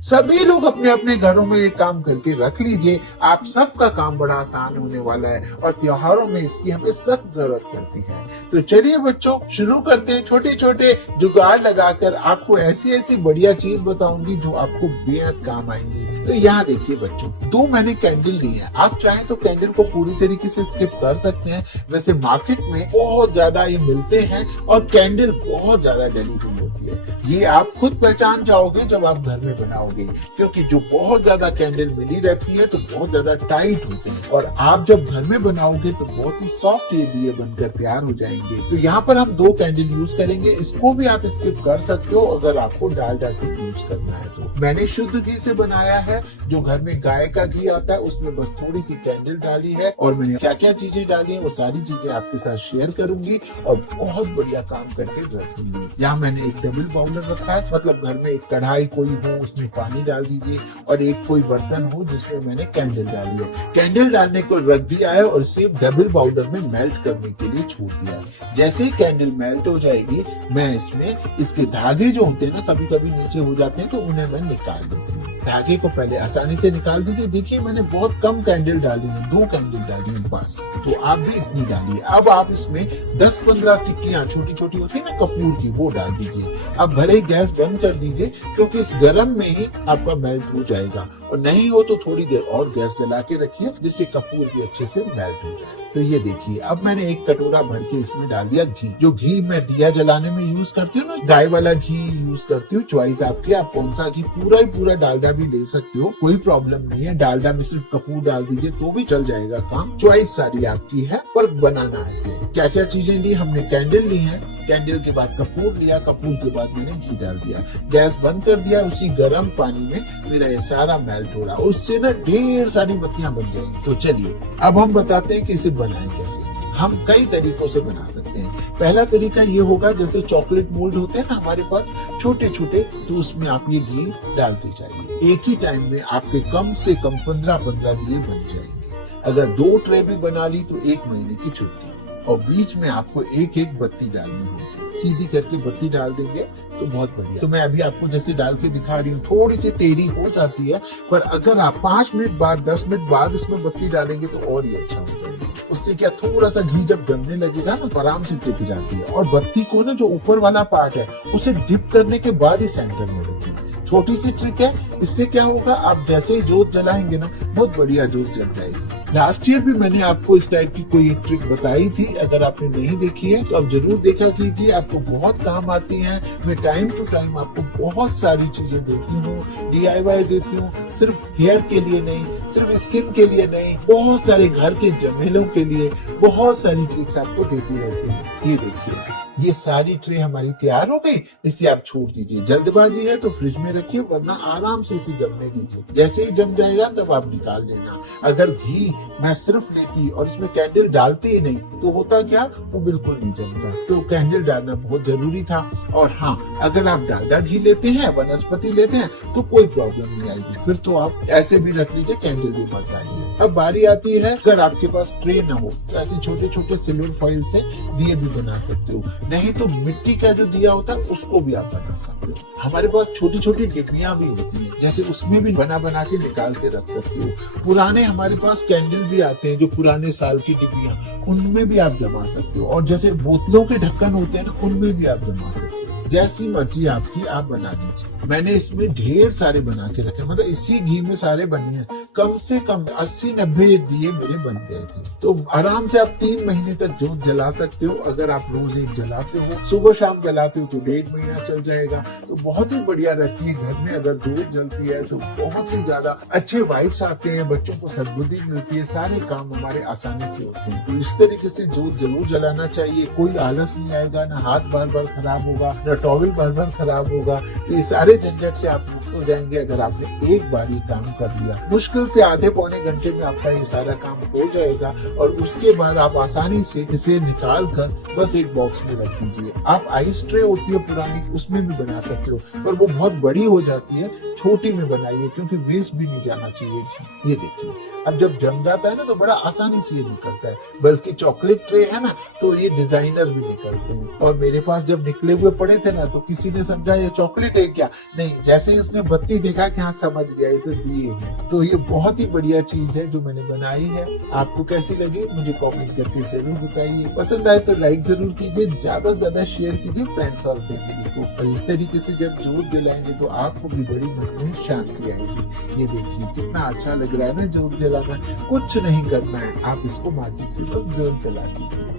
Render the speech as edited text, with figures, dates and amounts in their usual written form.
सभी लोग अपने अपने घरों में ये काम करके रख लीजिए, आप सबका काम बड़ा आसान होने वाला है और त्योहारों में इसकी हमें सख्त जरूरत पड़ती है। तो चलिए बच्चों, शुरू करते हैं। छोटे छोटे जुगाड़ लगाकर आपको ऐसी ऐसी बढ़िया चीज बताऊंगी जो आपको बेहद काम आएंगी। तो यहाँ देखिए बच्चों, 2 मैंने कैंडल ली है। आप चाहें तो कैंडल को पूरी तरीके से स्किप कर सकते हैं। वैसे मार्केट में बहुत ज्यादा ये मिलते हैं और कैंडल बहुत ज्यादा डली हुई होती है। ये आप खुद पहचान जाओगे जब आप घर में बनाओगे, क्योंकि जो बहुत ज्यादा कैंडल मिली रहती है तो बहुत ज्यादा टाइट होते हैं और आप जब घर में बनाओगे तो बहुत ही सॉफ्ट ये दिए बनकर तैयार हो जाएंगे। तो यहाँ पर हम 2 कैंडल यूज करेंगे। इसको भी आप स्किप कर सकते हो अगर आपको डालडा घी यूज करना है तो। मैंने शुद्ध घी से बनाया है, जो घर में गाय का घी आता है उसमें बस थोड़ी सी कैंडल डाली है और मैंने क्या क्या चीजें डाली है वो सारी चीजें आपके साथ शेयर करूंगी और बहुत बढ़िया काम करके रखूंगी। यहाँ मैंने एक डबल बाउलर रखा है, मतलब घर में एक कढ़ाई कोई हो उसमें पानी डाल दीजिए और एक कोई बर्तन हो जिसमें मैंने कैंडल डाली है। कैंडल डालने को रख दिया है और इसे डबल बाउलर में मेल्ट करने के लिए छोड़ दिया है। जैसे ही कैंडल मेल्ट हो जाएगी, मैं इसमें इसके धागे जो होते हैं ना कभी कभी नीचे हो जाते हैं तो उन्हें मैं निकाल देती हूँ। धागे को पहले आसानी से निकाल दीजिए। देखिए मैंने बहुत कम कैंडल डाली है, 2 कैंडल डाली है बस, तो आप भी इतनी डालिए। अब आप इसमें 10-15 टिक्कियां छोटी छोटी होती है ना कपूर की, वो डाल दीजिए। अब भले ही गैस बंद कर दीजिए क्योंकि इस गरम में ही आपका मेल्ट हो जाएगा, और नहीं हो तो थोड़ी देर और गैस जला के रखिए जिससे कपूर भी अच्छे से मेल्ट हो जाए। तो ये देखिए, अब मैंने एक कटोरा भर के इसमें डाल दिया घी। जो घी मैं दिया जलाने में यूज करती हूँ ना, गाय वाला घी यूज करती हूँ। चॉइस आपकी, आप कौन सा घी, पूरा ही पूरा डालडा भी ले सकते हो, कोई प्रॉब्लम नहीं है। डालडा में सिर्फ कपूर डाल दीजिए तो भी चल जाएगा काम। चॉइस सारी आपकी है, पर बनाना ऐसे। क्या क्या चीजें ली हमने, कैंडल ली है, कैंडल के बाद कपूर लिया, कपूर के बाद मैंने घी डाल दिया, गैस बंद कर दिया। उसी गर्म पानी में मेरा ये सारा मेल्ट हो रहा है, उससे ना ढेर सारी बत्तियां बन जाएंगी। तो चलिए अब हम बताते हैं कि इसे बनाएं कैसे। हम कई तरीकों से बना सकते हैं। पहला तरीका ये होगा, जैसे चॉकलेट मोल्ड होते हैं ना हमारे पास छोटे छोटे, तो उसमें आप ये घी डालते जाइए। एक ही टाइम में आपके कम से कम 15-15 दिए बन जाएंगे। अगर 2 ट्रे भी बना ली तो 1 महीने की छुट्टी। और बीच में आपको एक एक बत्ती डालनी होगी, सीधी करके बत्ती डाल देंगे तो बहुत बढ़िया। तो मैं अभी आपको जैसे डाल के दिखा रही हूँ, थोड़ी सी टेढ़ी हो जाती है, पर अगर आप 5 मिनट बाद 10 मिनट बाद इसमें बत्ती डालेंगे तो और ही अच्छा हो जाएगा। उससे क्या, थोड़ा सा घी जब जमने लगेगा ना तो आराम से टिक जाती है। और बत्ती को ना जो ऊपर वाला पार्ट है उसे डिप करने के बाद ही सेंटर में रखिए। छोटी सी ट्रिक है, इससे क्या होगा, आप जैसे ही जोत जलाएंगे ना बहुत बढ़िया जोत जल जाएगी। लास्ट ईयर भी मैंने आपको इस टाइप की कोई एक ट्रिक बताई थी, अगर आपने नहीं देखी है तो आप जरूर देखा कीजिए, आपको बहुत काम आती है। मैं टाइम टू टाइम आपको बहुत सारी चीजें देती हूँ, DIY देती हूँ, सिर्फ हेयर के लिए नहीं, सिर्फ स्किन के लिए नहीं, बहुत सारे घर के झमेलों के लिए बहुत सारी ट्रिक्स आपको देती रहती हूँ। ये देखिए, ये सारी ट्रे हमारी तैयार हो गई। इसे आप छोड़ दीजिए, जल्दबाजी है तो फ्रिज में रखिए, वरना आराम से इसे जमने दीजिए। जैसे ही जम जाएगा तब आप निकाल लेना। अगर घी मैं सिर्फ लेती और इसमें कैंडल डालती ही नहीं तो होता क्या, वो बिल्कुल नहीं जमता। तो कैंडल डालना बहुत जरूरी था। और हाँ, अगर आप डालडा घी लेते हैं, वनस्पति लेते हैं तो कोई प्रॉब्लम नहीं आएगी, फिर तो आप ऐसे भी रख लीजिए, कैंडल भी मत डालिए। अब बारी आती है, अगर आपके पास ट्रे न हो तो ऐसे छोटे छोटे सिल्वर फॉइल से दिए भी बना सकते हो, नहीं तो मिट्टी का जो दिया होता है उसको भी आप बना सकते हो। हमारे पास छोटी छोटी डिब्बियां भी होती हैं, जैसे उसमें भी बना बना के निकाल के रख सकते हो। पुराने हमारे पास कैंडल भी आते हैं, जो पुराने साल की डिब्बियां, उनमें भी आप जमा सकते हो। और जैसे बोतलों के ढक्कन होते हैं ना, उनमें भी आप जमा सकते हो। जैसी मर्जी आपकी, आप बना दीजिए। मैंने इसमें ढेर सारे बना के रखे, मतलब इसी घी में सारे बने हैं। कम से कम 80-90 दिए मेरे बन गए थे। तो आराम से आप 3 महीने तक जोत जला सकते हो। अगर आप रोज एक जलाते हो, सुबह शाम जलाते हो तो 1.5 महीना चल जाएगा। तो बहुत ही बढ़िया रहती है। घर में अगर जोत जलती है तो बहुत ही ज्यादा अच्छे वाइब्स आते हैं, बच्चों को सद्बुद्धि मिलती है, सारे काम हमारे आसानी से होते हैं। तो इस तरीके से जोत जरूर जलाना चाहिए। कोई आलस नहीं आएगा, ना हाथ बार बार खराब होगा, ना टॉवल बार बार खराब होगा। तो ये सारे झंझट से आप मुक्त हो जाएंगे अगर आपने एक बार ये काम कर लिया। मुश्किल से आधे पौने घंटे में आपका ये सारा काम हो जाएगा और उसके बाद आप आसानी से इसे निकाल कर बस एक बॉक्स में रख दीजिए। आप आइस ट्रे होती है पुरानी, उसमें भी बना सकते हो, पर वो बहुत बड़ी हो जाती है। छोटी में बनाइए, क्योंकि वेस्ट भी नहीं जाना चाहिए। ये देखिए, अब जब जम जाता है ना तो बड़ा आसानी से ये निकलता है। बल्कि चॉकलेट ट्रे है ना, तो ये डिजाइनर भी निकलते हैं। और मेरे पास जब निकले हुए पड़े थे थे ना तो किसी ने समझा ये चॉकलेट है क्या, नहीं, जैसे ही उसने बत्ती देखा कि हाँ समझ गया ये तो दिए है। तो ये बहुत ही बढ़िया चीज है जो मैंने बनाई है। आपको कैसी लगी मुझे कमेंट करके जरूर बताइए। पसंद आए तो लाइक जरूर कीजिए, ज्यादा से ज्यादा शेयर कीजिए फ्रेंड्स और फैमिली को। और इस तरीके से जब जोत जलाएंगे तो आपको भी बड़ी मन में शांति आएगी। ये देखिए कितना अच्छा लग रहा है ना जोत जलाना। कुछ नहीं करना है, आप इसको माचिस से बस जोत जला दीजिए।